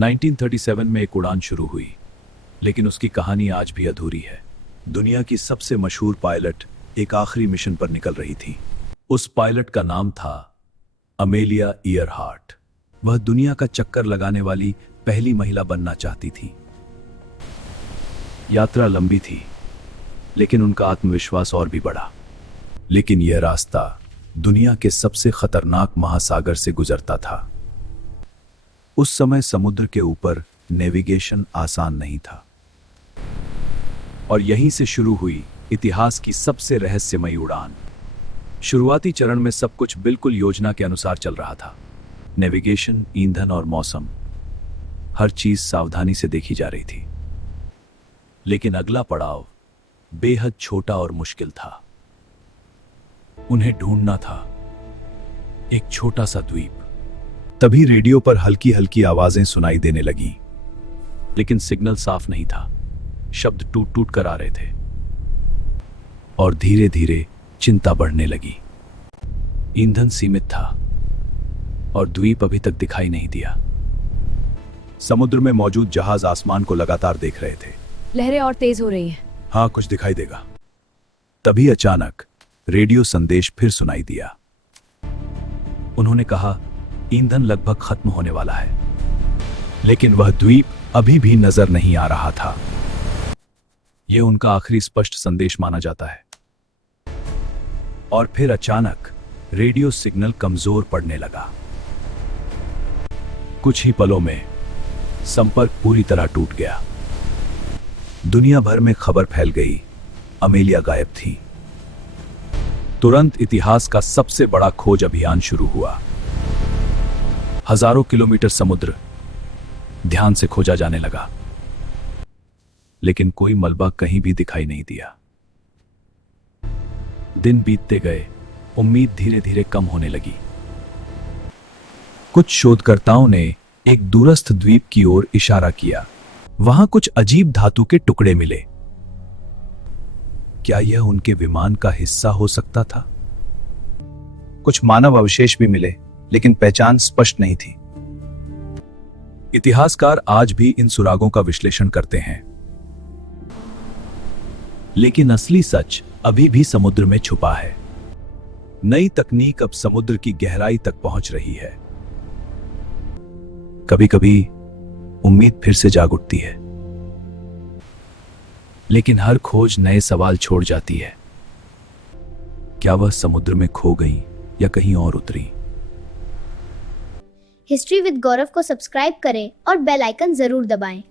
1937 में एक उड़ान शुरू हुई, लेकिन उसकी कहानी आज भी अधूरी है। दुनिया की सबसे मशहूर पायलट एक आखिरी मिशन पर निकल रही थी। उस पायलट का नाम था अमेलिया ईयरहार्ट। वह दुनिया का चक्कर लगाने वाली पहली महिला बनना चाहती थी। यात्रा लंबी थी, लेकिन उनका आत्मविश्वास और भी बढ़ा। लेकिन यह रास्ता दुनिया के सबसे खतरनाक महासागर से गुजरता था। उस समय समुद्र के ऊपर नेविगेशन आसान नहीं था, और यहीं से शुरू हुई इतिहास की सबसे रहस्यमयी उड़ान। शुरुआती चरण में सब कुछ बिल्कुल योजना के अनुसार चल रहा था। नेविगेशन, ईंधन और मौसम, हर चीज सावधानी से देखी जा रही थी। लेकिन अगला पड़ाव बेहद छोटा और मुश्किल था। उन्हें ढूंढना था एक छोटा सा द्वीप। तभी रेडियो पर हल्की हल्की आवाजें सुनाई देने लगी, लेकिन सिग्नल साफ नहीं था। शब्द टूट टूट कर आ रहे थे, और धीरे धीरे चिंता बढ़ने लगी। ईंधन सीमित था, और द्वीप अभी तक दिखाई नहीं दिया। समुद्र में मौजूद जहाज आसमान को लगातार देख रहे थे। लहरें और तेज हो रही हैं। हाँ, कुछ दिखाई देगा। तभी अचानक रेडियो संदेश फिर सुनाई दिया। उन्होंने कहा, ईंधन लगभग खत्म होने वाला है। लेकिन वह द्वीप अभी भी नजर नहीं आ रहा था। यह उनका आखिरी स्पष्ट संदेश माना जाता है। और फिर अचानक रेडियो सिग्नल कमजोर पड़ने लगा। कुछ ही पलों में संपर्क पूरी तरह टूट गया। दुनिया भर में खबर फैल गई, अमेलिया गायब थी। तुरंत इतिहास का सबसे बड़ा खोज अभियान शुरू हुआ। हजारों किलोमीटर समुद्र ध्यान से खोजा जाने लगा, लेकिन कोई मलबा कहीं भी दिखाई नहीं दिया। दिन बीतते गए, उम्मीद धीरे धीरे कम होने लगी। कुछ शोधकर्ताओं ने एक दूरस्थ द्वीप की ओर इशारा किया। वहां कुछ अजीब धातु के टुकड़े मिले। क्या यह उनके विमान का हिस्सा हो सकता था? कुछ मानव अवशेष भी मिले, लेकिन पहचान स्पष्ट नहीं थी। इतिहासकार आज भी इन सुरागों का विश्लेषण करते हैं, लेकिन असली सच अभी भी समुद्र में छुपा है। नई तकनीक अब समुद्र की गहराई तक पहुंच रही है। कभी कभी उम्मीद फिर से जाग उठती है, लेकिन हर खोज नए सवाल छोड़ जाती है। क्या वह समुद्र में खो गई या कहीं और उतरी? हिस्ट्री विद गौरव को सब्सक्राइब करें और बेल आइकन जरूर दबाएं।